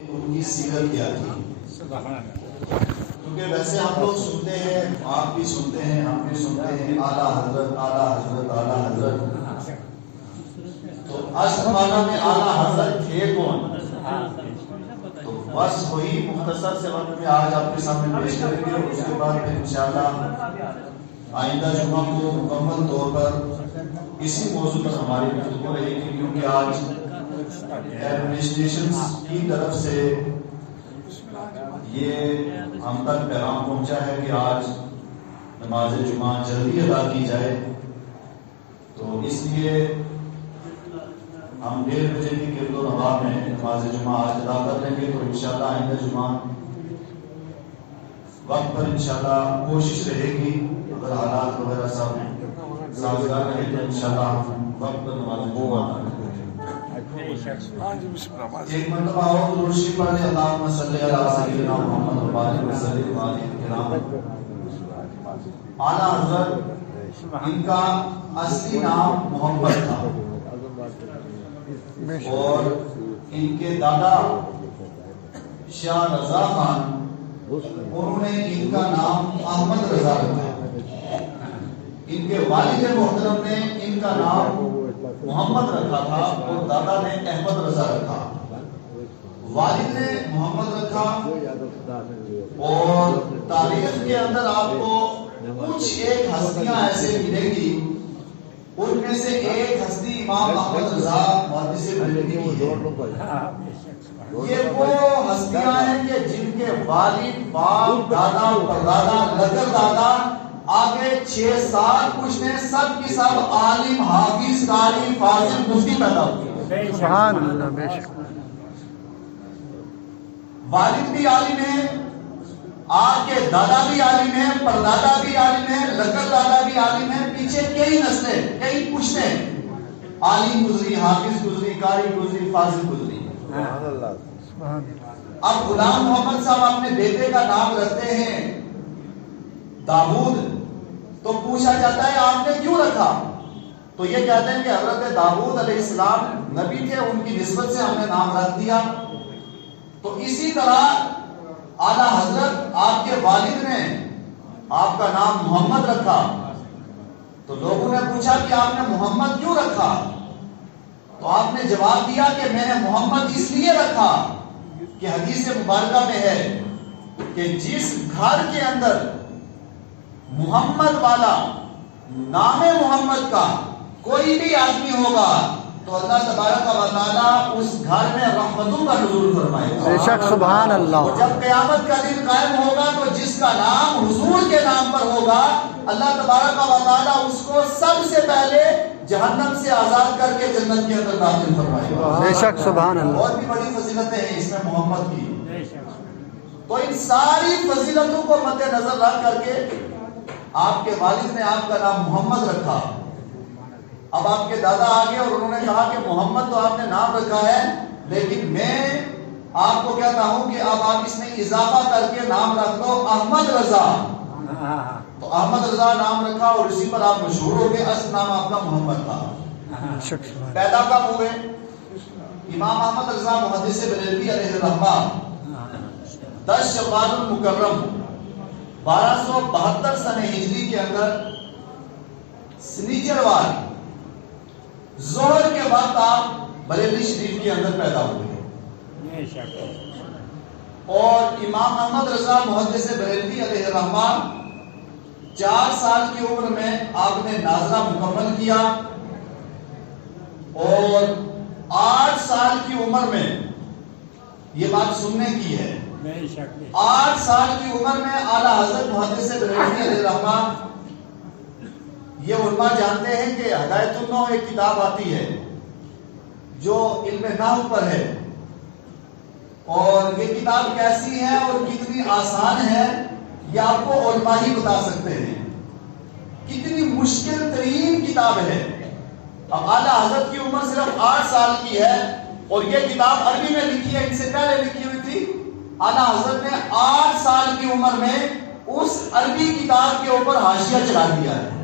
ان کی سیرت کیا تھی، کیونکہ ویسے ہم لوگ سنتے ہیں، آپ بھی سنتے ہیں، ہم بھی سنتے ہیں اعلیٰ حضرت اعلیٰ حضرت اعلیٰ حضرت، تو اصل معنی میں اعلیٰ حضرت تھے کون؟ تو بس وہی مختصر سے وقت میں آج آپ کے سامنے پیش کریں گے، اور اس کے بعد پھر انشاءاللہ آئندہ جمعہ کو مکمل طور پر اسی موضوع پر ہماری گفتگو رہے گی، کیونکہ آج ایڈمنسٹریشن کی طرف سے یہ ہم تک پیغام پہنچا ہے کہ آج نماز جمعہ جلدی ادا کی جائے، تو اس لیے ہم 1:30 بجے کی گرد و نواح میں نماز جمعہ آج ادا کر لیں گے، تو انشاءاللہ آئندہ جمعہ وقت پر انشاءاللہ کوشش رہے گی، اگر حالات وغیرہ سب سازگار رہے تو انشاءاللہ ہم وقت پر نماز جمعہ ایک مرتبہ اور درود شریف پڑھیں، اللہم صلی علی سیدنا محمد و آلہ وسلم کرام۔ اعلیٰ حضرت ان کا اصلی نام محمد تھا، اور ان کے دادا شاہ رضا خان انہوں نے ان کا نام احمد رضا رکھا، ان کے والد محترم نے ان کا نام محمد رکھا تھا اور دادا نے احمد رضا رکھا، والد نے محمد رکھا، اور تاریخ کے اندر آپ کو کچھ ایک ہستیاں ایسے ملیں گی، ان میں سے ایک ہستی امام احمد رضا محدث بریلوی کی ہے۔ یہ وہ ہستیاں ہیں کہ جن کے والد، باپ، دادا، پردادا، لکر دادا، آگے 6-7 پوچھنے، سب کی سب عالم، حافظ، قاری، فاضل، مفتی پیدا ہوئے۔ سبحان اللہ، بے شک۔ والد بھی عالم ہیں، آپ کے دادا بھی عالم ہیں، پردادا بھی عالم ہیں، لکر دادا بھی عالم ہیں، پیچھے کئی نسلیں، کئی پوچھنے عالم گزری، حافظ گزری، قاری گزری، فاضل گزری۔ اب غلام محمد صاحب اپنے بیٹے کا نام رکھتے ہیں داؤد، تو پوچھا جاتا ہے آپ نے کیوں رکھا؟ تو یہ کہتے ہیں کہ حضرت داؤد علیہ السلام نبی تھے، ان کی نسبت سے ہم نے نام رکھ دیا۔ تو اسی طرح اعلیٰ حضرت آپ کے والد نے آپ کا نام محمد رکھا، تو لوگوں نے پوچھا کہ آپ نے محمد کیوں رکھا؟ تو آپ نے جواب دیا کہ میں نے محمد اس لیے رکھا کہ حدیث مبارکہ میں ہے کہ جس گھر کے اندر محمد والا، نام محمد کا کوئی بھی آدمی ہوگا تو اللہ تبارک و تعالیٰ اس گھر میں رحمتوں کا نزول فرمائے گا۔ بے شک، سبحان اللہ۔ جب قیامت کا دن قائم ہوگا تو جس کا نام حضور کے نام پر ہوگا، اللہ تبارک و تعالیٰ اس کو سب سے پہلے جہنم سے آزاد کر کے جنت کے اندر داخل فرمائے گا۔ بے شک، سبحان اللہ۔ اور بھی بڑی فضیلتیں ہیں اس میں محمد کی، تو ان ساری فضیلتوں کو مد نظر رکھ کر کے آپ کے والد نے آپ کا نام محمد رکھا۔ اب آپ کے دادا آگے اور انہوں نے کہا کہ محمد تو آپ نے نام رکھا ہے، لیکن میں آپ کو کہتا ہوں کہ اب آپ اس میں اضافہ کر کے نام رکھ دو احمد رضا۔ تو احمد رضا نام رکھا اور اسی پر آپ مشہور ہو گئے، اصل نام آپ کا محمد تھا۔ پیدا کب ہوئے؟ امام احمد رضا محدث بریلوی علیہ الرحمہ 10 شوال المکرم 1272 سنہ ہجری کے اندر سنیچروار ظہر کے وقت آپ بریلی شریف کے اندر پیدا ہوئے، اور امام احمد رضا محدث بریلوی علیہ الرحمہ 4 سال کی عمر میں آپ نے ناظرہ مکمل کیا، اور 8 سال کی عمر میں یہ بات سننے کی ہے، 8 سال کی عمر میں اعلیٰ حضرت محدث بریلوی علیہ الرحمہ، یہ علماء جانتے ہیں کہ ہدایت النحو ایک کتاب آتی ہے جو علم نحو پر ہے، اور یہ کتاب کیسی ہے اور کتنی آسان ہے یہ آپ کو علماء ہی بتا سکتے ہیں، کتنی مشکل ترین کتاب ہے۔ اب اعلیٰ حضرت کی عمر صرف 8 سال کی ہے، اور یہ کتاب عربی میں لکھی ہے، ان سے پہلے لکھی ہوئی تھی۔ اعلیٰ حضرت نے 8 سال کی عمر میں اس عربی کتاب کے اوپر حاشیہ چلا دیا ہے،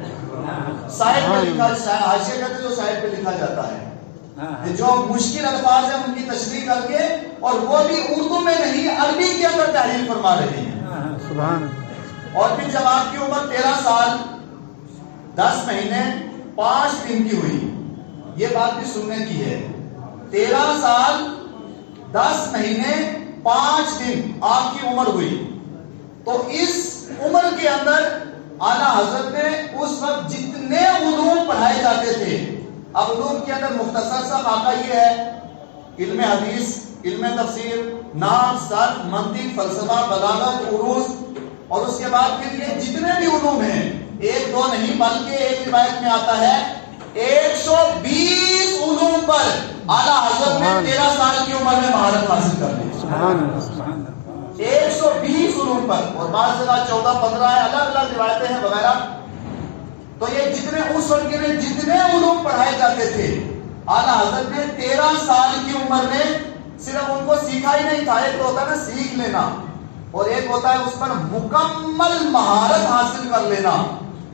سائڈ پہ لکھا، حاشیہ کہتے جو سائڈ پہ لکھا جاتا ہے، جو مشکل الفاظ ہیں ان کی تشریح کر کے اور وہ بھی اردو میں نہیں عربی کے اندر تحریر فرما رہے ہیں. سبحان اللہ. اور پھر جب آپ کی عمر 13 سال 10 مہینے 5 دن کی ہوئی، یہ بات بھی سننے کی ہے. 13 سال 10 مہینے 5 دن آپ کی عمر ہوئی، تو اس عمر کے اندر اعلیٰ حضرت نے اس وقت جتنے علوم پڑھائے جاتے تھے، اب علوم کے اندر مختصر سا واقعہ یہ ہے، علم حدیث، علم تفسیر، نحو، صرف، منطق، فلسفہ، بلاغت، عروض، اور اس کے بعد پھر یہ جتنے بھی علوم ہیں، ایک دو نہیں بلکہ ایک روایت میں آتا ہے 120 علوم پر اعلیٰ حضرت نے 13 سال کی عمر میں مہارت حاصل کر لی. سبحان اللہ. 120 علوم پر، اور بعض جگہ 14-15 ہے، الگ الگ روایتیں ہیں وغیرہ. تو یہ جتنے اس وقت کے لیے جتنے علوم پڑھائے جاتے تھے، اعلیٰ حضرت نے 13 سال کی عمر میں صرف ان کو سیکھا ہی نہیں تھا. ایک تو ہوتا ہے نا سیکھ لینا، اور ایک ہوتا ہے اس پر مکمل مہارت حاصل کر لینا.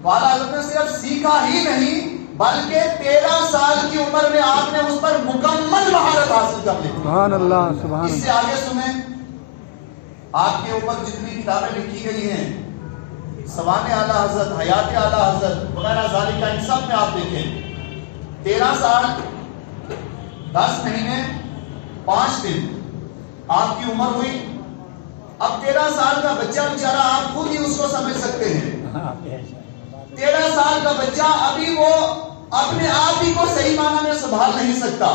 تو اعلیٰ حضرت نے صرف سیکھا ہی نہیں بلکہ 13 سال کی عمر میں آپ نے اس پر مکمل مہارت حاصل کر لی. سبحان اللہ. سبحان اس سے اللہ. آگے سنیں، آپ کے اوپر جتنی کتابیں لکھی گئی ہیں، سوانح اعلیٰ حضرت، حیات اعلیٰ حضرت وغیرہ ذالکہ، ان سب میں آپ دیکھیں 13 سال 10 مہینے 5 دن آپ کی عمر ہوئی. اب 13 سال کا بچہ بیچارہ آپ خود ہی اس کو سمجھ سکتے ہیں. 13 سال کا بچہ ابھی وہ اپنے آپ ہی کو صحیح معنی میں سنبھال نہیں سکتا،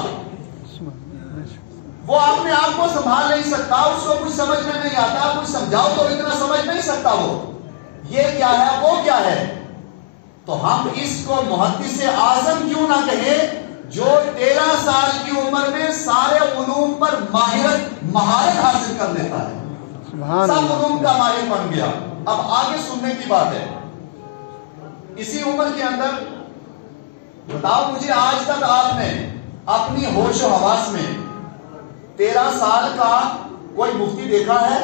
وہ اپنے آپ کو سنبھال نہیں سکتا، اس کو کچھ سمجھ میں نہیں آتا، کچھ سمجھاؤ تو اتنا سمجھ نہیں سکتا. وہ یہ کیا ہے وہ کیا ہے. تو ہم اس کو محدث اعظم کیوں نہ کہیں جو 13 سال کی عمر میں سارے علوم پر مہارت حاصل کر لیتا ہے، سب علوم کا ماہر بن گیا. اب آگے سننے کی بات ہے، اسی عمر کے اندر بتاؤ مجھے آج تک آپ نے اپنی ہوش و حواس میں 13 سال کا کوئی مفتی دیکھا ہے؟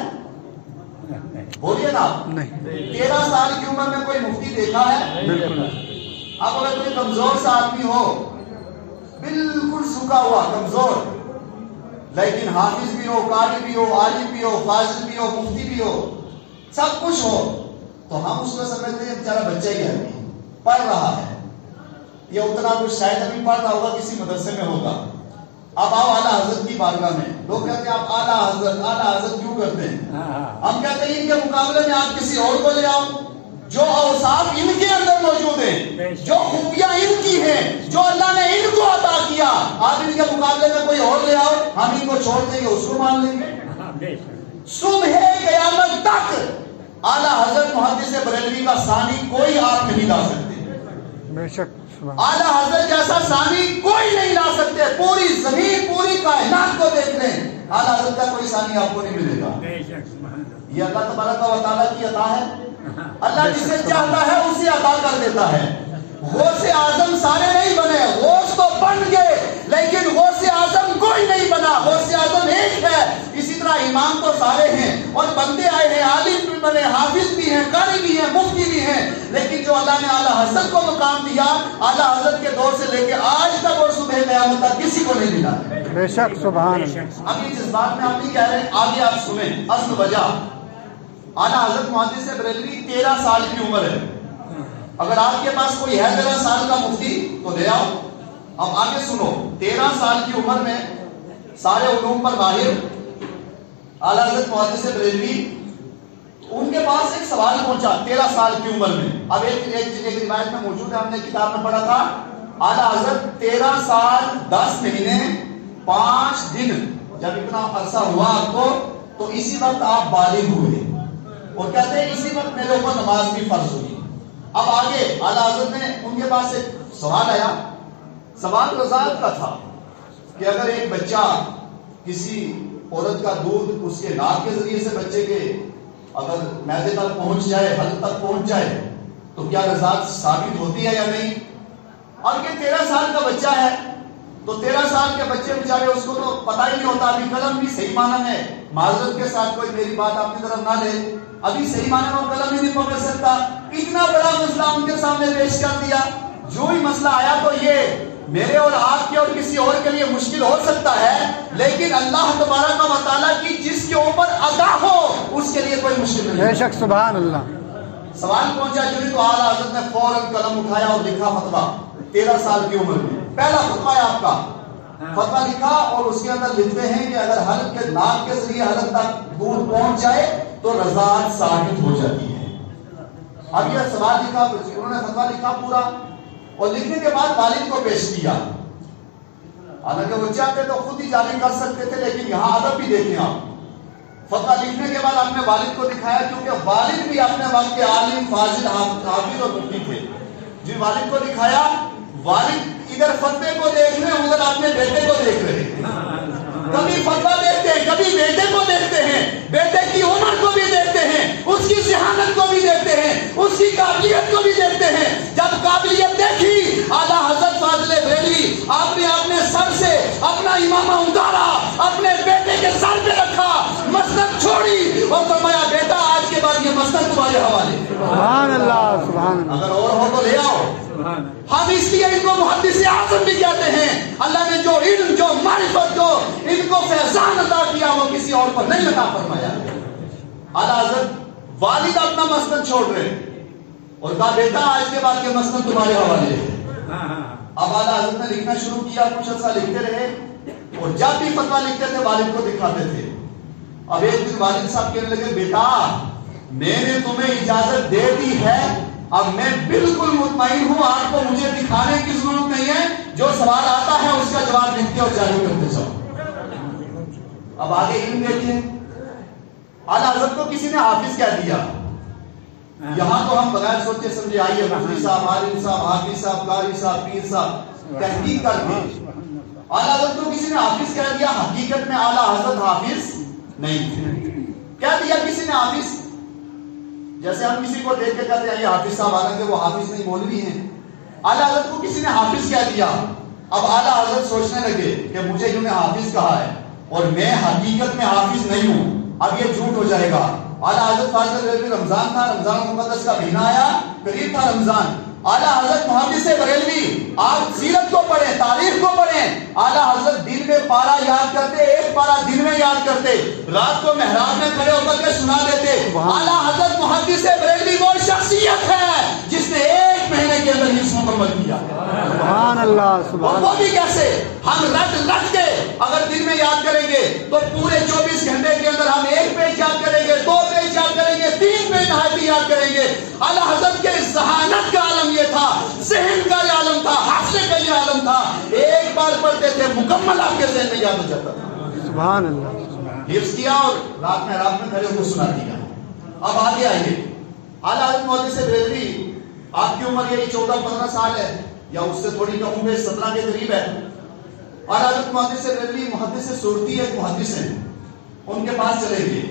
بولیے نا. 13 سال کی عمر میں کوئی مفتی دیکھا ہے؟ بالکل. اب اگر کوئی کمزور سا آدمی ہو، بالکل سوکھا ہوا کمزور، لیکن حافظ بھی ہو، قاری بھی ہو، عالم بھی ہو، فاضل بھی ہو، مفتی بھی ہو، سب کچھ ہو، تو ہم اس کو سمجھتے ہیں بیچارہ بچہ ہی ہے، پڑھ رہا ہے، یہ اتنا کچھ شاید ابھی پڑھ رہا ہوگا، کسی مدرسے میں ہوگا. اب آؤ اعلیٰ حضرت کی بارگاہ میں، لوگ کہتے ہیں آپ اعلیٰ حضرت کیوں کرتے ہیں؟ ہم کہتے ہیں ان کے مقابلے میں آپ کسی اور کو لے آؤ جو اوصاف ان کے اندر موجود ہیں، جو خوبیاں ان کی ہیں، جو اللہ نے ان کو عطا کیا، آپ ان کے مقابلے میں کوئی اور لے آؤ، ہم ان کو چھوڑ دیں گے، اس کو مان لیں گے. صبح قیامت تک اعلیٰ حضرت محدث بریلوی کا ثانی کوئی آپ نہیں لا سکتے. بے شک. اعلیٰ حضرت جیسا ثانی کوئی نہیں لا سکتے. پوری زمین پوری کائنات کو دیکھ لیں، اعلیٰ حضرت کا کوئی ثانی آپ کو نہیں ملے گا. یہ اللہ تبارک و تعالیٰ کی عطا ہے. اللہ جسے چاہتا ہے اسے عطا کر دیتا ہے. غوث اعظم سارے نہیں بنے، غوث تو بن گئے لیکن غوث اعظم کوئی نہیں بنا. غوث اعظم ایک ہے. اسی طرح امام تو سارے ہیں اور بندے آئے ہیں، عالم بھی بنے، حافظ بھی ہیں، قاری بھی ہیں، مفتی بھی ہیں، لیکن جو اللہ نے اعلیٰ حضرت کو مقام دیا، اعلیٰ حضرت کے دور سے لے کے آج تک اور صبح قیامت تک کسی کو نہیں ملا. بے شک. سبحان اللہ. اب یہ جذبات میں ہم نہیں کہہ رہے، آگے آپ سنیں اصل وجہ. اعلیٰ حضرت محدث بریلوی 13 سال کی عمر ہے. اگر آپ کے پاس کوئی ہے 13 سال کا مفتی تو لے آؤ. اب آگے سنو، 13 سال کی عمر میں سارے علوم پر ماہر اعلیٰ حضرت محدث بریلوی، ان کے پاس ایک سوال پہنچا 13 سال کی عمر میں. اب ایک روایت میں موجود ہے، ہم نے کتاب میں پڑھا تھا، اعلیٰ حضرت 13 سال 10 مہینے 5 دن جب اتنا عرصہ ہوا آپ کو، تو اسی وقت آپ بالغ ہوئے، اور کہتے ہیں اسی وقت میرے اوپر نماز بھی فرض ہوئی. اب آگے اعلیٰ حضرت نے ان کے پاس ایک سوال آیا. سوال رضاعت کا تھا کہ اگر ایک بچہ کسی عورت کا دودھ اس کے ناک کے ذریعے سے بچے کے اگر معدے تک پہنچ جائے، حلق تک پہنچ جائے، تو کیا رضاعت ثابت ہوتی ہے یا نہیں؟ اور یہ 13 سال کا بچہ ہے، تو 13 سال کے بچے بیچارے اس کو تو پتہ ہی نہیں ہوتا. ابھی قلم بھی صحیح معنی میں، معذرت کے ساتھ کوئی میری بات اپنی طرف نہ لے، ابھی صحیح معنی میں قلم ہی نہیں پکڑ سکتا. اتنا بڑا مسئلہ ان کے سامنے پیش کر دیا. جو ہی مسئلہ آیا تو یہ میرے اور آپ کے اور کسی اور کے لیے مشکل ہو سکتا ہے، لیکن اللہ تبارک و تعالیٰ کی جس کے اوپر ادا ہو اس کے لیے کوئی مشکل نہیں۔ بے شک سبحان اللہ۔ سوال پہنچا چلی تو اعلیٰ حضرت نے فوراً قلم اٹھایا اور لکھا فتویٰ، 13 سال کی عمر میں پہلا فتویٰ ہے آپ کا، فتویٰ لکھا اور اس کے اندر لکھتے ہیں کہ اگر حلق کے ناک کے ذریعے حلق تک دودھ پہنچ جائے تو رضاعت ثابت ہو جاتی ہے۔ اب یہ سوال لکھا، انہوں نے فتویٰ لکھا پورا، اور لکھنے کے بعد والد کو پیش کیا۔ حالانکہ وہ چاہتے تو خود ہی جاری کر سکتے تھے، لیکن یہاں ادب بھی دیکھیں آپ۔ فتویٰ لکھنے کے بعد اپنے والد کو دکھایا، کیونکہ والد بھی اپنے وقت کے عالم، فاضل، حافظ اور مفتی تھے۔ جی والد کو دکھایا، والد ادھر فتوے کو دیکھ رہے ہیں، ادھر اپنے بیٹے کو دیکھ رہے ہیں۔ کبھی فتویٰ دیکھتے ہیں، کبھی بیٹے کو دیکھتے ہیں، بیٹے کی عمر کو بھی دیکھتے ہیں، اس کی ذہانت کو بھی دیکھتے ہیں، اس کی قابلیت کو بھی دیکھتے ہیں۔ جب قابلیت دیکھی، اعلیٰ حضرت فاضل بریلوی آپ نے اپنے سر سے اپنا امامہ اتارا، اپنے بیٹے کے سر پہ رکھا، مسند چھوڑی اور فرمایا بیٹا آج کے بعد یہ مسند تمہارے حوالے۔ سبحان اللہ سبحان اللہ۔ اگر اور ہو تو لے آؤ۔ ہم اس لیے ان کو محدث اعظم بھی کہتے ہیں۔ اللہ نے جو علم، جو معرفت، جو ان کو فیضان عطا کیا وہ کسی اور پر نہیں عطا فرمایا۔ اعلیٰ حضرت والد اپنا مسند چھوڑ رہے اور کہا بیٹا آج کے بعد یہ مسند تمہارے حوالے ہے۔ اب اعلیٰ حضرت نے لکھنا شروع کیا، کچھ عرصہ لکھتے رہے، اور جب بھی فتویٰ لکھتے تھے والد کو دکھاتے تھے۔ اب ایک دن والد صاحب کہنے لگے بیٹا میں نے تمہیں اجازت دے دی ہے، اب میں بالکل مطمئن ہوں، آپ کو مجھے دکھانے کی ضرورت نہیں ہے، جو سوال آتا ہے اس کا جواب لکھتے اور جاری کرتے جاؤ۔ اب آگے علم دیکھیں، اعلیٰ حضرت کو کسی نے حافظ کہہ دیا۔ یہاں تو ہم بغیر سوچے سمجھے آئیے مفتی صاحب، عالم صاحب، حافظ صاحب، قاری صاحب، پیر صاحب تحقیق کر دی۔ اعلیٰ حضرت کو کسی نے حافظ کہہ دیا، حقیقت میں اعلیٰ حضرت حافظ نہیں تھے۔ کہہ دیا کسی نے حافظ، جیسے ہم کسی کو دیکھ کے کہتے ہیں یہ حافظ صاحب، حالانکہ وہ حافظ نہیں مولوی ہیں۔ اعلیٰ حضرت کو کسی نے حافظ کہہ دیا۔ اب اعلیٰ حضرت سوچنے لگے کہ مجھے انہوں نے حافظ کہا ہے اور میں حقیقت میں حافظ نہیں ہوں، اب یہ جھوٹ ہو جائے گا۔ اعلیٰ حضرت فاضل بریلوی، رمضان تھا، رمضان مقدس کا مہینہ آیا، قریب تھا رمضان۔ اعلیٰ حضرت محدث بریلوی آپ سیرت کو پڑھیں، تاریخ کو پڑھیں، اعلیٰ حضرت دن میں پارا یاد کرتے، ایک پارا دن میں یاد کرتے، رات کو محراب میں کھڑے ہو کر کے سنا دیتے۔ اعلیٰ حضرت محدث بریلوی وہ شخصیت ہے جس نے ایک مہینے کے اندر حفظ مکمل کیا۔ سبحان اللہ سبحان وہ بھی کیسے؟ ہم رٹ کے اگر دن میں یاد کریں گے تو پورے 24 گھنٹے کے اندر ہم ایک پیج یاد کریں گے، 2 پیج یاد کریں گے، 3 پیج نہایت یاد کریں گے۔ اعلیٰ حضرت کے ذہانت کا عالم یہ تھا، ذہن کا یہ عالم تھا، حافظے کا یہ عالم تھا، ایک بار پڑھتے تھے مکمل آپ کے ذہن میں یاد ہو جاتا تھا۔ سبحان اللہ۔ حفظ کیا اور رات میں کھڑے ہو کے سنا دیا۔ اب آگے آئیے، اعلیٰ حضرت محدث بریلوی آپ کی عمر یہی 14-15 سال ہے یا اس سے تھوڑی کم عمر 17 کے قریب ہے۔ اعلیٰ حضرت محدث بریلوی محدث صورتی ایک محدث ہیں، ان کے پاس چلے گئے،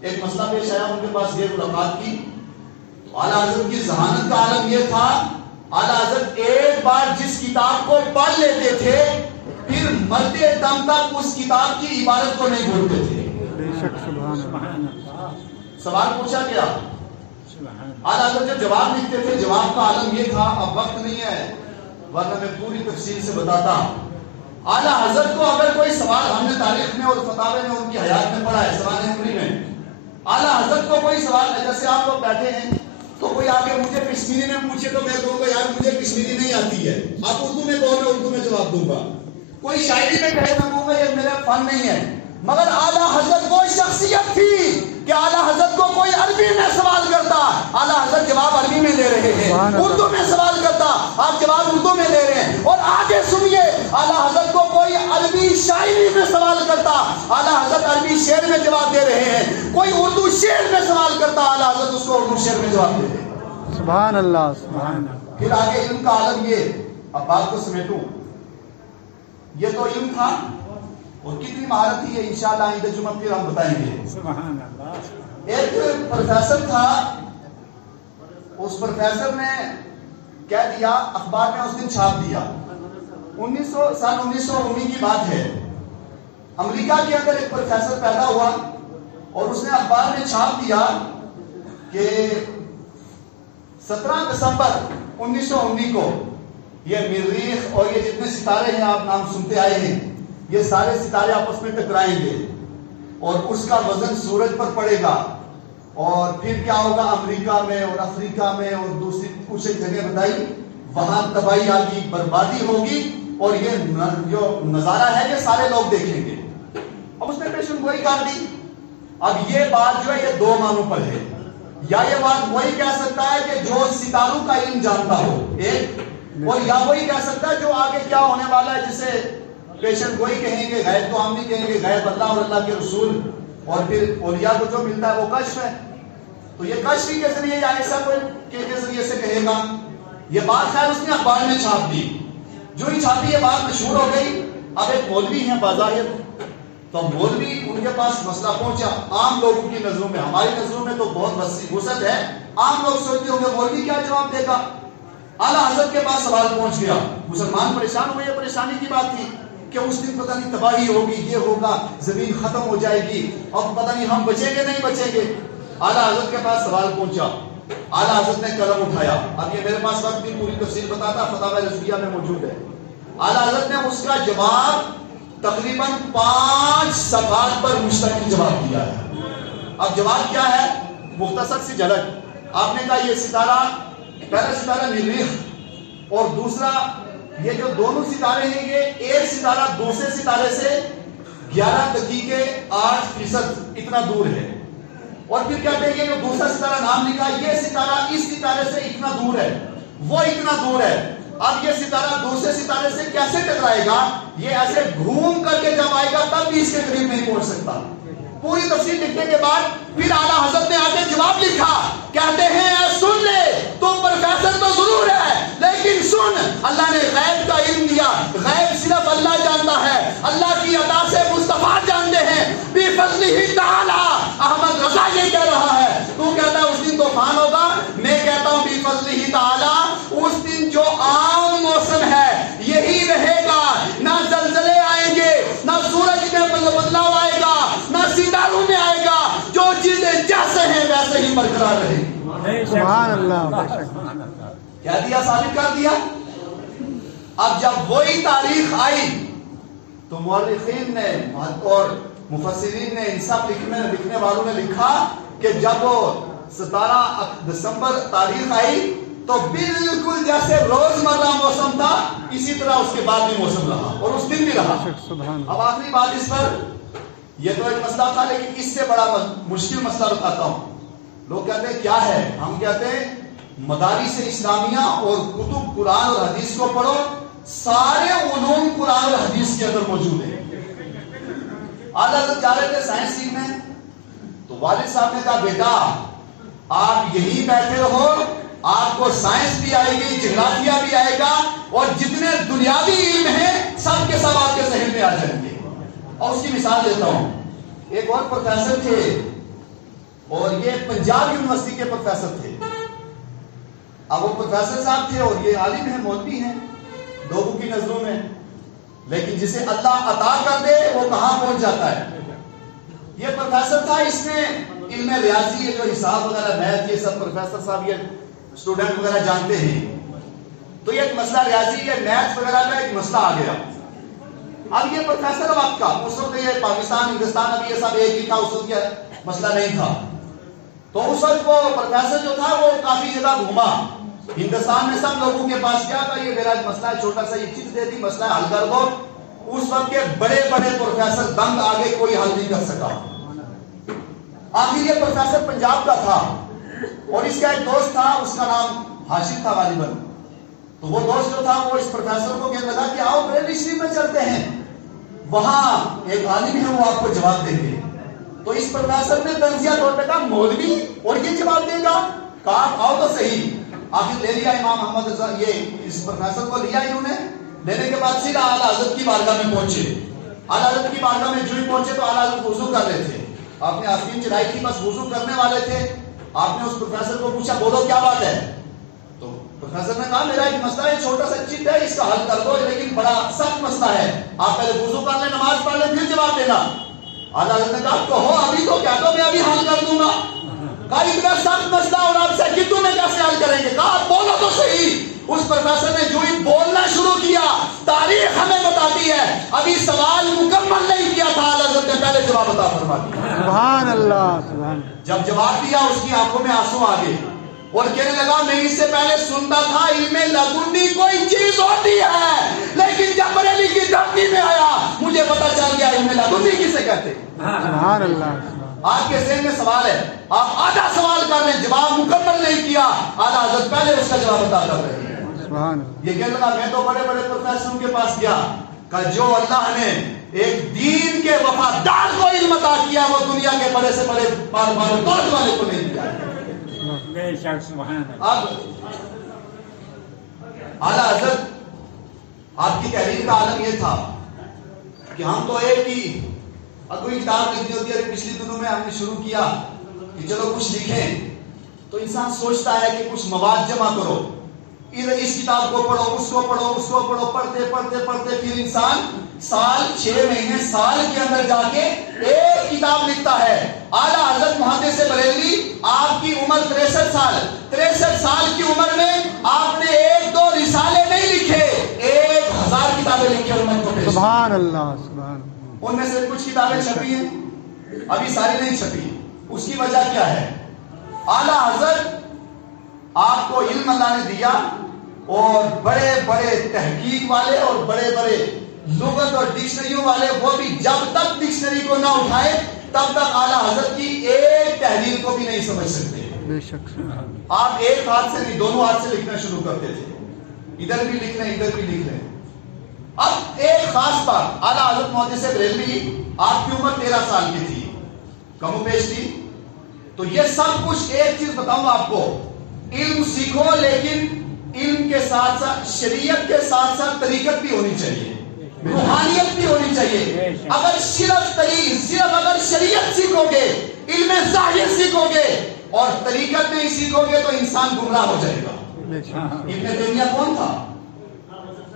ایک مسئلہ پیش آیا، ان کے پاس گئے، ملاقات کی۔ اعلیٰ حضرت کی ذہانت کا عالم یہ تھا، اعلیٰ حضرت ایک بار جس کتاب کو پڑھ لیتے تھے پھر مرتے دم تک اس کتاب کی عبارت کو نہیں بھولتے تھے۔ بے شک سبحان اللہ۔ سوال پوچھا گیا، اعلیٰ حضرت جب جواب لکھتے تھے، جواب کا عالم یہ تھا، اب وقت نہیں ہے ورنہ میں پوری تفصیل سے بتاتا۔ اعلیٰ حضرت کو اگر کوئی سوال، ہم نے تاریخ میں اور فتاوے میں ان کی حیات میں پڑھا ہے، سوال عمری میں، اعلیٰ حضرت کو کوئی سوال، جیسے آپ لوگ بیٹھے ہیں تو کوئی آ کے مجھے کشمیری میں پوچھے تو میں کہوں گا یار مجھے کشمیری نہیں آتی ہے، آپ اردو میں کہو میں اردو میں جواب دوں گا، کوئی شاعری میں کہے میں کہوں گا یہ میرا فن نہیں ہے۔ مگر اعلیٰ حضرت وہ شخصیت تھی کہ اعلیٰ حضرت کو کوئی عربی میں سوال کرتا، اعلیٰ حضرت جواب عربی میں دے رہے ہیں، اردو میں سوال کرتا آپ جواب اردو میں دے رہے ہیں۔ اور آگے سنیے، اعلیٰ حضرت کو کوئی عربی شاعری میں سوال کرتا، اعلیٰ حضرت عربی شعر میں جواب دے رہے ہیں، کوئی اردو شعر میں سوال کرتا، اعلیٰ حضرت اس کو اردو شعر میں جواب دے رہے ہیں۔ سبحان اللہ سبحان اللہ۔ پھر آگے علم کا عالم یہ، اب بات کو سمیٹوں، یہ تو علم تھا اور کتنی مہارت تھی یہ انشاءاللہ آئندہ جمعہ پھر ہم بتائیں گے۔ سبحان اللہ۔ ایک پروفیسر تھا، اس پروفیسر نے کہہ دیا، اخبار میں اس دن چھاپ دیا، سن 1919 کی بات ہے، امریکہ کے اندر ایک پروفیسر پیدا ہوا اور اس نے اخبار میں چھاپ دیا کہ 17 دسمبر 1919 کو یہ مریخ اور یہ جتنے ستارے ہیں آپ نام سنتے آئے ہیں، یہ سارے ستارے آپس میں ٹکرائیں گے اور اس کا وزن سورج پر پڑے گا، اور پھر کیا ہوگا؟ امریکہ میں اور افریقہ میں اور دوسری کچھ ایک جگہ بتائی، وہاں تباہی آگی، بربادی ہوگی، اور یہ جو نظارہ ہے یہ سارے لوگ دیکھیں گے۔ اب اس نے پیشن گوئی کر دی۔ اب یہ بات جو ہے یہ دو معنوں پر ہے، یا یہ بات وہی کہہ سکتا ہے کہ جو ستاروں کا علم جانتا ہو ایک، اور یا وہی کہہ سکتا ہے جو آگے کیا ہونے والا ہے جسے پیشن گوئی کہیں گے، غیب تو ہم نہیں کہیں گے، غیب اللہ اور اللہ کے رسول، اور پھر اولیاء کو جو ملتا ہے وہ کشف ہے۔ تو یہ کشف کے ذریعے یا ایسا کوئی کے ذریعے سے کہے گا۔ یہ بات خیر اس نے اخبار میں چھاپ دی، جو ہی چھاپی یہ بات مشہور ہو گئی۔ اب ایک مولوی ہیں بظاہر، تو مولوی ان کے پاس مسئلہ پہنچا عام لوگوں کی نظروں میں، ہماری نظروں میں تو بہت وسعت ہے، عام لوگ سوچتے ہوں گے مولوی کیا جواب دے گا۔ اعلیٰ حضرت کے پاس سوال پہنچ گیا، مسلمان پریشان ہوئے، یہ پریشانی کی بات تھی کہ اس دن پتہ نہیں تباہی ہوگی، یہ ہوگا، زمین ختم ہو جائے گی، اب پتہ نہیں ہم بچیں گے نہیں بچیں گے۔ اعلیٰ حضرت کے پاس سوال پہنچا، اعلیٰ حضرت نے قلم اٹھایا، اب یہ میرے پاس وقت کی پوری تفصیل بتاتا، فتاوی رضویہ میں موجود ہے۔ اعلیٰ حضرت نے اس کا جواب تقریباً 5 صفحات پر مشتمل جواب دیا ہے۔ اب جواب کیا ہے؟ مختصر سی جھلک۔ آپ نے کہا یہ ستارہ، پہلا ستارہ مریخ اور دوسرا یہ جو دونوں ستارے ہیں، یہ ایک ستارہ دوسرے ستارے سے 11.8% اتنا دور ہے، اور پھر کہتے ہیں یہ جو دوسرا ستارہ نام لکھا، یہ ستارہ اس ستارے سے اتنا دور ہے، وہ اتنا دور ہے۔ اب یہ ستارہ دوسرے ستارے سے کیسے ٹکرائے گا؟ یہ ایسے گھوم کر کے جب آئے گا تب بھی اس کے قریب نہیں پہنچ سکتا۔ پوری تفصیل لکھنے کے بعد پھر اعلیٰ حضرت نے آگے جواب لکھا، کہتے ہیں اے سن لے، تو پروفیسر تو ضرور ہے لیکن سن، اللہ نے غیب کا علم دیا، غیب صرف اللہ جانتا ہے، اللہ کی عطا سے مصطفیٰ جانتے ہیں، بفضلہ تعالی۔ احمد رضا یہ کہہ رہا ہے، تو کہتا ہے اس دن طوفان ہوگا، میں کہتا ہوں بفضلہ تعالی، اس دن جو عام موسم ہے یہی رہے گا، نہ زلزلے آئیں گے، نہ سورج میں بدلاؤ آئے گا، نہ ستاروں میں آئے گا، جو چیزیں جیسے ہیں ویسے ہی برقرار رہیں گی۔ سبحان اللہ، کہہ دیا، ثابت کر دیا۔ اب جب وہی تاریخ آئی تو مورخین نے اور مفسرین نے، ان سب لکھنے والوں نے لکھا کہ جب وہ 17 دسمبر تاریخ آئی تو بالکل جیسے روزمرہ موسم تھا اسی طرح اس کے بعد بھی موسم رہا، اور اس دن بھی رہا۔ اب آخری بات اس پر، یہ تو ایک مسئلہ تھا لیکن اس سے بڑا مشکل مسئلہ بتاتا ہوں۔ لوگ کہتے ہیں کیا ہے؟ ہم کہتے ہیں مدارس اسلامیہ اور کتب قرآن اور حدیث کو پڑھو، سارے علوم قرآن اور حدیث کے اندر موجود ہیں۔ اعلیٰ حضرت جا رہے تھے سائنس سیکھنے، تو والد صاحب نے کہا بیٹا آپ یہی بیٹھے رہو، آپ کو سائنس بھی آئے گی، جغرافیہ بھی آئے گا، اور جتنے دنیاوی علم ہیں سب کے سب آپ کے ذہن میں آ جائیں گے۔ اور اس کی مثال دیتا ہوں، ایک اور پروفیسر تھے، اور یہ پنجاب یونیورسٹی کے پروفیسر تھے۔ اب وہ پروفیسر صاحب تھے اور یہ عالم ہیں، مولوی ہیں لوگوں کی نظروں میں، لیکن جسے اللہ عطا کر دے وہ کہاں پہنچ جاتا ہے۔ یہ پروفیسر تھا، اس نے علم ریاضی، یہ جو حساب وغیرہ میتھ، یہ سب پروفیسر صاحب یہ اسٹوڈنٹ وغیرہ جانتے ہیں، تو یہ ایک مسئلہ ریاضی یا میتھ وغیرہ کا ایک مسئلہ آ گیا۔ اب یہ پروفیسر وقت کا، اس وقت یہ پاکستان ہندوستان ابھی یہ سب ایک ہی تھا، اس وقت یہ مسئلہ نہیں تھا، تو اس وقت وہ پروفیسر جو تھا وہ کافی جگہ گھوما ہندوستان میں، سب لوگوں کے پاس کیا تھا، یہ میرا مسئلہ ہے، چھوٹا سا یہ چیز دے دی، مسئلہ حل کر دو۔ اس وقت کے بڑے بڑے پروفیسر دنگ آگے، کوئی حل نہیں کر سکا۔ آخر یہ پروفیسر پنجاب کا تھا، اور اس کا ایک دوست تھا، اس کا نام ہاشم تھا غالباً، تو وہ دوست جو تھا وہ اس پروفیسر کو کہنے لگا کہ آؤ بریلی شریف میں چلتے ہیں، وہاں ایک عالم ہے وہ آپ کو جواب دیں گے۔ تو اس پروفیسر نے تنزیہ طور پہ کہا مولوی اور یہ جواب دے گا؟ کہا آؤ تو صحیح۔ آخر لے لیا امام احمد رضا، یہ اس پروفیسر کو لیا انہوں نے، لینے کے بعد سیدھا اعلیٰ حضرت کی بارگاہ میں پہنچے۔ اعلیٰ حضرت کی بارگاہ میں جو ہی پہنچے تو اعلیٰ حضرت وضو کر رہے تھے، آپ نے آستین چڑھائی تھی، بس وضو کرنے والے تھے۔ آپ نے اس پروفیسر کو پوچھا بولو کیا بات ہے؟ تو پروفیسر نے کہا میرا ایک مسئلہ ہے، چھوٹا سا چیز ہے، اس کا حل کر دو، لیکن بڑا سخت مسئلہ ہے، آپ پہلے وضو کر لیں، نماز پڑھ لیں، پھر جواب دینا۔ اعلیٰ حضرت نے کہا کہو ابھی تو کہہ دو، میں ابھی حل کر دوں گا۔ کہا اتنا سخت مسئلہ اور آپ سے کتوں میں کیسے حل کریں گے؟ کہا بولو تو صحیح۔ اس پروفیسر نے جو ہی بولنا شروع کیا، تاریخ ہمیں بتاتی ہے ابھی سوال مکمل نہیں کیا تھا، اعلیٰ حضرت نے پہلے جواب عطا فرما دیا۔ سبحان اللہ، سبحان جب جواب دیا اس کی آنکھوں میں آنسو آ گئے اور کہنے لگا میں اس سے پہلے سنتا تھا علم لدنی کوئی چیز ہوتی ہے، لیکن جب بریلی کی دھمکی میں آیا مجھے پتا چل گیا علم لدنی کسے کہتے ہیں۔ سبحان اللہ، آپ کے ذہن میں سوال ہے، آپ آدھا سوال کر رہے ہیں، جواب مکمل نہیں کیا، اعلیٰ حضرت پہلے اس کا جواب عطا کر رہے ہیں۔ سبحان یہ کہنے لگا میں تو بڑے بڑے پروفیسروں کے پاس گیا کہ جو اللہ نے ایک دین کے وفادار کو علم عطا کیا وہ دنیا کے بڑے سے بڑے باروت والے کو نہیں دیا۔ بے شک سبحان اللہ۔ اب اعلیٰ حضرت آپ کی تحریر کا عالم یہ تھا کہ ہم تو ایک ہی کوئی کتاب لکھنی ہوتی ہے، پچھلی دنوں میں ہم نے شروع کیا کہ چلو کچھ لکھیں، تو انسان سوچتا ہے کہ کچھ مواد جمع کرو، ادھر اس کتاب کو پڑھو، اس کو پڑھو، اس کو پڑھو، پڑھتے پڑھتے پڑھتے پھر انسان سال 6 مہینے سال کے اندر جا کے ایک کتاب لکھتا ہے۔ اعلیٰ حضرت محدث بریلوی آپ کی عمر 63 سال، 63 سال کی عمر میں آپ نے 1-2 رسالے نہیں لکھے، 1000 کتابیں لکھی امت کو پیش۔ سبحان اللہ، سبحان اللہ۔ ان میں سے کچھ کتابیں چھپی ہیں، ابھی ساری نہیں چھپی۔ اس کی وجہ کیا ہے؟ اعلیٰ حضرت آپ کو علم اللہ نے دیا اور بڑے بڑے تحقیق والے اور بڑے بڑے لغت اور ڈکشنریوں والے وہ بھی جب تک ڈکشنری کو نہ اٹھائے تب تک اعلیٰ حضرت کی ایک تحریر کو بھی نہیں سمجھ سکتے۔ بے شک آپ ایک ہاتھ سے نہیں، دونوں ہاتھ سے لکھنا شروع کرتے تھے، ادھر بھی لکھ رہے ہیں ادھر بھی لکھ رہے ہیں۔ اب ایک خاص بات، اعلیٰ حضرت محدث بریلوی آپ کی عمر 13 سال کی تھی، کم و بیش تھی، تو یہ سب کچھ ایک چیز بتاؤں گا آپ کو، علم سیکھو لیکن علم کے ساتھ ساتھ شریعت کے ساتھ ساتھ طریقت بھی ہونی چاہیے، روحانیت بھی ہونی چاہیے۔ اگر صرف اگر شریعت سیکھو گے، علم ظاہر سیکھو گے اور طریقت نہیں سیکھو گے تو انسان گمراہ ہو جائے گا۔ ابن تیمیہ کون تھا؟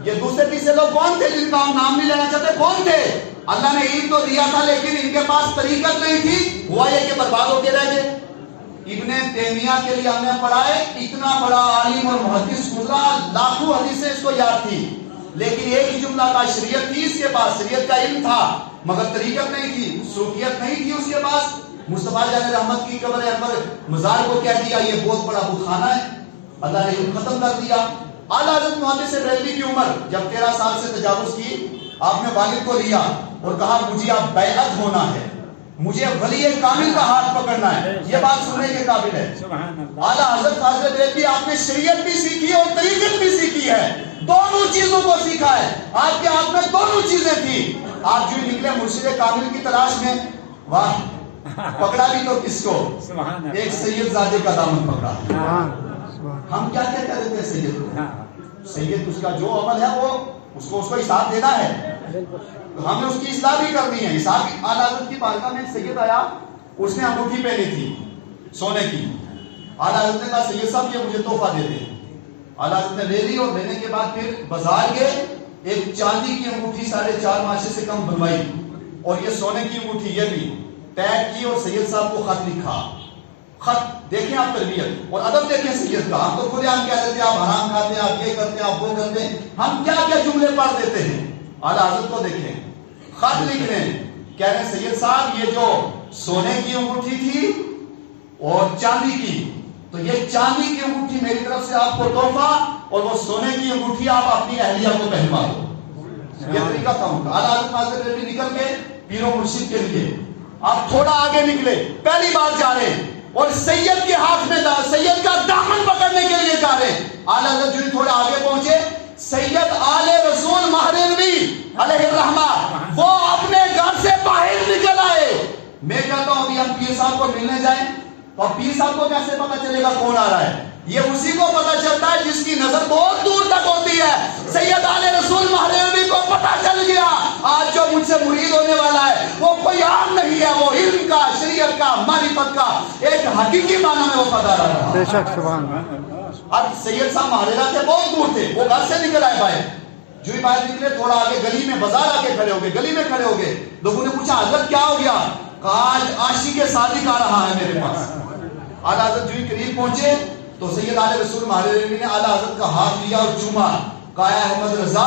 یہ دوسرے تیسرے لوگ کون تھے جن کا ہم نام نہیں لینا چاہتے؟ کون تھے؟ اللہ نے علم تو دیا تھا لیکن ان کے پاس طریقت نہیں تھی، ہوا یہ کہ برباد ہو کے رہ گئے۔ ابن تیمیہ کے لیے ہم نے پڑھا ہے، اتنا بڑا عالم اور محدث گزرا، لاکھوں حدیثیں اس کو یاد تھی، لیکن ایک ہی جملہ تھا، شریعت تھی اس کے پاس، شریعت کا علم تھا مگر طریقت نہیں تھی، سلوکیت نہیں تھی اس کے پاس۔ مصطفیٰ جان رحمت کی قبر انور مزار کو کہہ دیا یہ بہت بڑا بت خانہ ہے، اللہ نے علم ختم کر دیا۔ اعلیٰ حضرت محدث بریلوی کی عمر جب 13 سال سے تجاوز کی، آپ نے والد کو لیا اور کہا مجھے اب بیعت ہونا ہے، مجھے ولی کامل کا ہاتھ پکڑنا ہے، یہ بات سننے کے قابل ہے۔ اعلیٰ حضرت فاضل بریلوی آپ نے شریعت بھی سیکھی اور طریقت بھی سیکھی ہے، دونوں چیزوں کو سیکھا ہے، آپ کے ہاتھ میں دونوں چیزیں تھی۔ آپ جو نکلے مرشد کامل کی تلاش میں، واہ، پکڑا بھی تو کس کو؟ ایک سید زادے کا دامن پکڑا۔ ہم کیا کہتے ہیں سید کو؟ سید اس کا جو عمل ہے وہ اس کو حساب دینا ہے، تو ہم نے اس کی اصلاح بھی کرنی ہے، حساب بھی۔ اعلیٰ حضرت کی بارگاہ میں ایک سید آیا، اس نے انگوٹھی پہنی تھی سونے کی، اعلیٰ حضرت نے کہا سید صاحب یہ مجھے تحفہ دے دیں۔ اعلیٰ حضرت نے لے لی اور لینے کے بعد پھر بازار گئے، ایک چاندی کی انگوٹھی 4.5 ماشے سے کم بنوائی اور یہ سونے کی انگوٹھی یہ بھی پیک کی اور سید صاحب کو خط لکھا۔ خط دیکھیں آپ تربیت اور ادب دیکھیں سید کا، ہم تو خود ہم کہہ دیتے ہیں آپ حرام کھاتے ہیں، آپ یہ کرتے ہیں، آپ وہ کرتے ہیں، ہم کیا کیا جملے پڑھ دیتے ہیں۔ اعلیٰ حضرت کو دیکھیں، خط لکھ رہے ہیں، کہہ رہے ہیں سید صاحب یہ جو سونے کی انگوٹھی تھی اور چاندی کی، تو یہ چاندی کی انگوٹھی میری طرف سے آپ کو تحفہ اور وہ سونے کی انگوٹھی آپ اپنی اہلیہ کو پہنوا دو۔ یہ طریقہ تھا ان کا۔ اعلیٰ حضرت فاضل بریلوی نکل کے پیر و مرشد کے لیے، آپ تھوڑا آگے نکلے، پہلی بار جا رہے ہیں اور سید کے ہاتھ میں سید کا دامن پکڑنے کے لیے جا رہے ہیں۔ اعلیٰ حضرت جو تھوڑا آگے پہنچے، سید آل رسول مہرنوی علیہ الرحمہ وہ اپنے گھر سے باہر نکل آئے۔ میں کہتا ہوں ابھی ہم پیر صاحب کو ملنے جائیں تو پیر صاحب کو کیسے پتا چلے گا کون آ رہا ہے؟ یہ اسی کو پتا چلتا ہے جس کی نظر بہت دور تک ہوتی ہے۔ سید آل رسول مہرنوی کو پتا چل گیا آج جو مجھ سے مرید ہونے والا ہے وہ کوئی عام نہیں ہے، وہ علم کا، شریعت کا، معرفت کا ایک حقیقی معنی میں وہ پتا رہا۔ بے شک سبحان اللہ۔ اب سید صاحب مہرنہ سے بہت دور تھے، وہ گھر سے نکل آئے باہر، جو ہی باہر نکلے تھوڑا آگے گلی میں بازار آ کے کھڑے ہو گئے، گلی میں کھڑے ہو گئے، لوگوں نے پوچھا حضرت کیا ہو گیا؟ کہا آج عاشق صادق آ رہا ہے میرے پاس۔ اعلیٰ حضرت جو ہی قریب پہنچے تو سید علیہ رسول مہربی نے اعلیٰ حضرت کا ہاتھ لیا اور چوما، کہا احمد رضا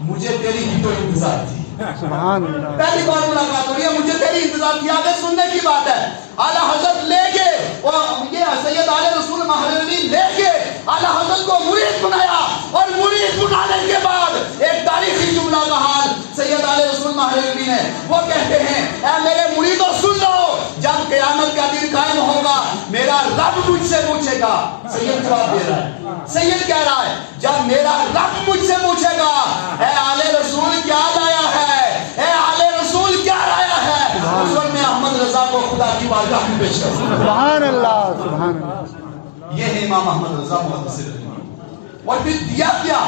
مجھے تیری ہی تو انتظار تھی. سبحان اللہ. پہلی بار ملاقات ہو رہی ہے، مجھے تیری انتظار تھی. آگے سننے کی بات ہے، اعلیٰ حضرت لے کے اور یہ سید علیہ رسول مہربی لے کے اعلیٰ حضرت کو مرید بنایا، اور مرید بنانے کے بعد ایک تاریخی جملہ کا حال سید علیہ رسول مہربی نے، وہ کہتے ہیں اے میرے مریدوں سن لو، جب قیامت کا دن قائم ہوگا میرا رب مجھ سے پوچھے گا. سید جواب دے رہا ہے، سید کہہ رہا ہے جب میرا رب مجھ سے پوچھے گا اے آلِ رسول کیا لایا ہے، اے آلِ رسول کیا لایا ہے، اس وقت میں احمد رضا کو خدا کی بارگاہ میں پیش کروں. سبحان اللہ. سبحان اللہ. یہ ہے امام احمد رضا محدث رحمہ. اور پھر دیا کیا،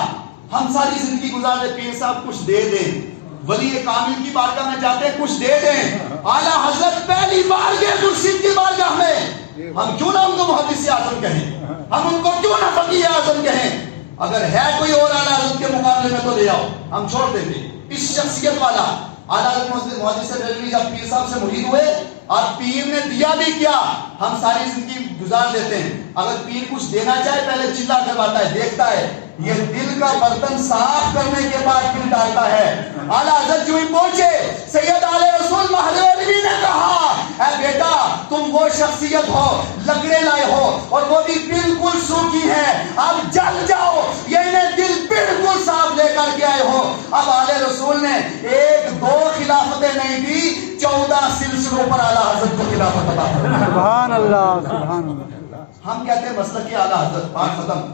ہم ساری زندگی گزار دیں، پیر صاحب کچھ دے دیں، ولی کامل کی بارگاہ میں جاتے ہیں کچھ دے دیں. اعلیٰ حضرت پہلی بار گئے مرشد کی بارگاہ میں، ہم کیوں نہ ان کو محدث اعظم کہیں، ہم ان کو کیوں نہ فقیہ اعظم کہیں. اگر ہے کوئی اور اعلیٰ حضرت کے مقابلے میں تو لے آؤ، ہم چھوڑ دیں گے. اس شخصیت والا اعلیٰ حضرت محدث بریلوی جب پیر صاحب سے مرید ہوئے اور پیر نے دیا بھی کیا، ہم ساری زندگی گزار دیتے ہیں. اگر پیر کچھ دینا چاہے پہلے چلا کرواتا ہے، دیکھتا ہے یہ دل کا برتن صاف کرنے کے بعد پھر ڈالتا ہے. اعلیٰ حضرت جو ہی پہنچے سید علیہ رسول مہربی نے کہا اے بیٹا تم وہ شخصیت ہو، لکڑے لائے ہو اور وہ بھی بالکل سوکھی ہے، اب جل جاؤ، یہ انہیں دل بالکل صاف لے کر کے آئے ہو. اب اعلیٰ رسول نے ایک دو خلافتیں نہیں دی، 14 سلسلوں پر اعلیٰ حضرت کو خلافت عطا فرمائی. سبحان اللہ. سبحان اللہ. ہم کہتے ہیں مسلک اعلیٰ حضرت، بات ختم.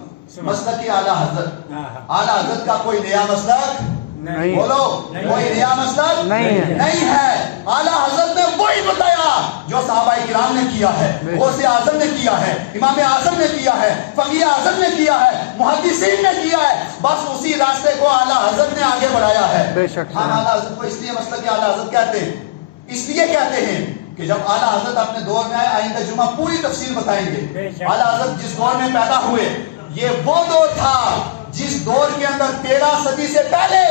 مسلک اعلیٰ حضرت، اعلیٰ حضرت کا کوئی نیا مسلک نہیں. بولو، کوئی نیا مسلک نہیں ہے. اعلیٰ حضرت نے وہی بتایا جو صحابہ کرام نے کیا ہے، غوث اعظم نے کیا ہے، امام اعظم نے کیا ہے، فقیہ اعظم نے کیا ہے، محدثین نے کیا ہے، بس اسی راستے کو اعلیٰ حضرت نے آگے بڑھایا ہے. ہم اعلیٰ حضرت کو اس لیے مسلک اعلیٰ حضرت کہتے ہیں، اس لیے کہتے ہیں کہ جب اعلیٰ حضرت اپنے دور میں آئے، آئندہ جمعہ پوری تفصیل بتائیں گے. اعلیٰ حضرت جس دور میں پیدا ہوئے یہ وہ دور تھا جس دور کے اندر 13 صدی سے پہلے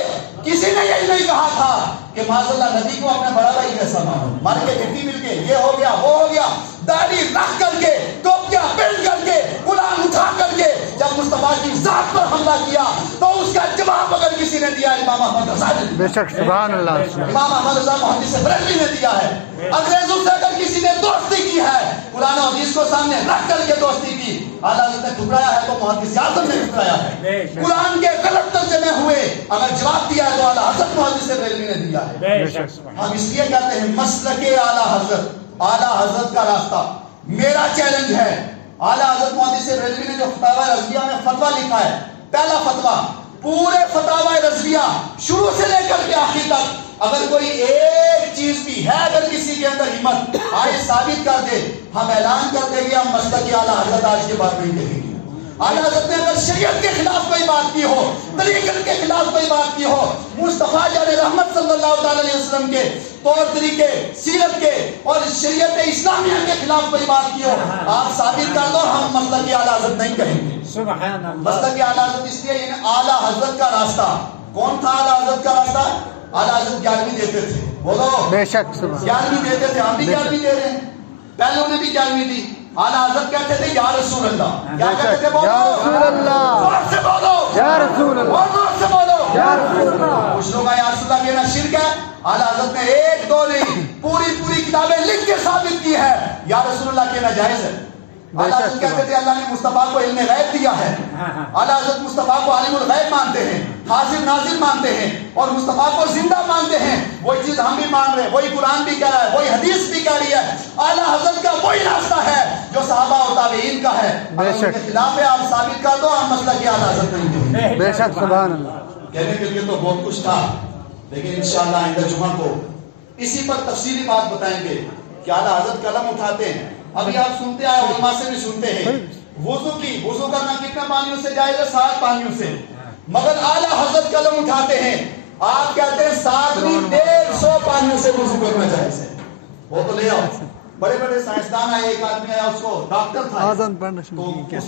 کسی نے یہی نہیں کہا تھا کہ معاذ اللہ نبی کو اپنے بڑا بھائی جیسا مانو، مر کے گٹی مل کے یہ ہو گیا وہ ہو گیا، داڑھی رکھ کر کے ٹوپیاں پہن کر کے قرآن اٹھا کر کے جب مصطفیٰ کی ذات پر حملہ کیا تو اس کا جواب اگر کسی نے دیا امام احمد رضا نے، بے شک. سبحان اللہ. امام احمد رضا محدث بریلوی نے دیا ہے. انگریزوں سے اگر کسی نے دوستی کی ہے، قرآن و حدیث کو سامنے رکھ کر کے دوستی کی، اعلیٰ حضرت نے ٹھکرایا ہے تو محدث اعظم نے ٹھکرایا ہے. قرآن کے غلط ترجمے ہوئے اگر جواب دیا ہے تو اعلیٰ حضرت محدث بریلوی نے دیا ہے. ہم اس لیے کہتے ہیں مسلک اعلیٰ حضرت، اعلیٰ حضرت کا راستہ میرا چیلنج ہے. اعلیٰ حضرت محدث بریلوی نے جو فتاوی رضویہ میں فتویٰ لکھا ہے، پہلا فتویٰ پورے فتاوی رضویہ شروع سے لے کر کے آخر تک اگر کوئی ایک چیز بھی ہے، اگر کسی کے اندر ہمت آئے ثابت کر دے، ہم اعلان کر دیں گے ہم مسلک اعلیٰ حضرت آج کے بعد نہیں کہیں گے. اعلیٰ حضرت نے اگر شریعت کے خلاف کوئی بات کی ہو، طریقت کے خلاف کوئی بات کی ہو، مصطفیٰ جان رحمت صلی اللہ تعالی علیہ وسلم کے طور طریقے، سیرت کے اور شریعت اسلامیہ کے خلاف کوئی بات کی ہو، آپ ثابت کر دو، ہم مسلک اعلیٰ حضرت نہیں کہیں گے. سبحان اللہ. مسلک اعلیٰ حضرت اس لیے اعلیٰ حضرت کا راستہ کون تھا؟ اعلیٰ حضرت کا راستہ اعلیٰ حضرت 11ویں دیتے تھے. بولو بے شک. 11ویں دیتے تھے، ہم بھی 11ویں دے رہے ہیں، پہلے انہیں بھی 11ویں دی. اعلیٰ حضرت کہتے تھے یا رسول اللہ، کیا کہتے تھے؟ بولو یا رسول اللہ، زور سے بولو یا رسول اللہ، اور زور سے بولو یا رسول اللہ. کچھ لوگ یا رسول اللہ کہنا شرک ہے. اعلیٰ حضرت نے ایک دو نہیں پوری کتابیں لکھ کے ثابت کی ہے یا رسول اللہ کہنا جائز ہے. اعلیٰ حضرت کہتے تھے اللہ نے مصطفیٰ کو علم غیب دیا ہے. اعلیٰ حضرت مصطفیٰ کو عالم الغیب مانتے ہیں، حاضر ناظر مانتے ہیں اور مصطفیٰ کو زندہ مانتے ہیں. وہی چیز ہم بھی مان رہے ہیں، وہی قرآن بھی کہہ رہا ہے، وہی حدیث بھی کہہ رہی ہے. اعلیٰ حضرت کا وہی راستہ ہے جو صحابہ اور تابعین کا ہے. اگر ان کے خلاف ہے آپ ثابت کر دو، ہم مسلک اعلیٰ حضرت نہیں کہیں گے. بے شک. سبحان اللہ. کہنے کے لیے تو بہت کچھ تھا، لیکن انشاءاللہ آئندہ جمعہ کو اسی پر تفصیلی بات بتائیں گے کہ اعلیٰ حضرت قلم اٹھاتے ہیں. ابھی آپ سنتے آئے، علماء سے بھی سنتے ہیں وضو کرنا کتنے پانیوں سے جائز ہے؟ 7 پانیوں سے. مگر اعلیٰ حضرت قلم اٹھاتے ہیں، آپ کہتے ہیں 7 نہیں 150 پانیوں سے وضو کرنا جائز ہے. وہ تو لے آؤ. بڑے بڑے سائنسدان آئے، ایک آدمی آیا، اس کو ڈاکٹر تھا، تو اس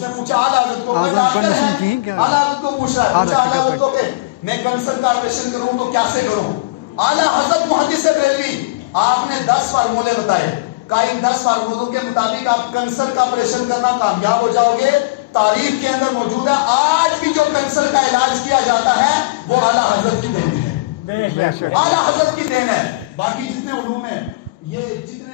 نے پوچھا اعلیٰ حضرت کو، ڈاکٹر ہے، اعلیٰ حضرت کو پوچھ رہا ہے، پوچھا اعلیٰ حضرت کو کہ میں کینسر کا آپریشن کروں تو کیسے کروں؟ اعلیٰ حضرت محدث بریلوی آپ نے 10 فارمولے بتائے. ان 10 فارمولوں کے مطابق آپ کینسر کا آپریشن کرنا کامیاب ہو جاؤ گے. تاریخ کے اندر موجود ہے. آج بھی جو کینسر کا علاج کیا جاتا ہے وہ اعلیٰ حضرت کی دین ہے, بے شک. اعلیٰ حضرت کی دین ہے. باقی جتنے علوم ہیں, یہ جتنے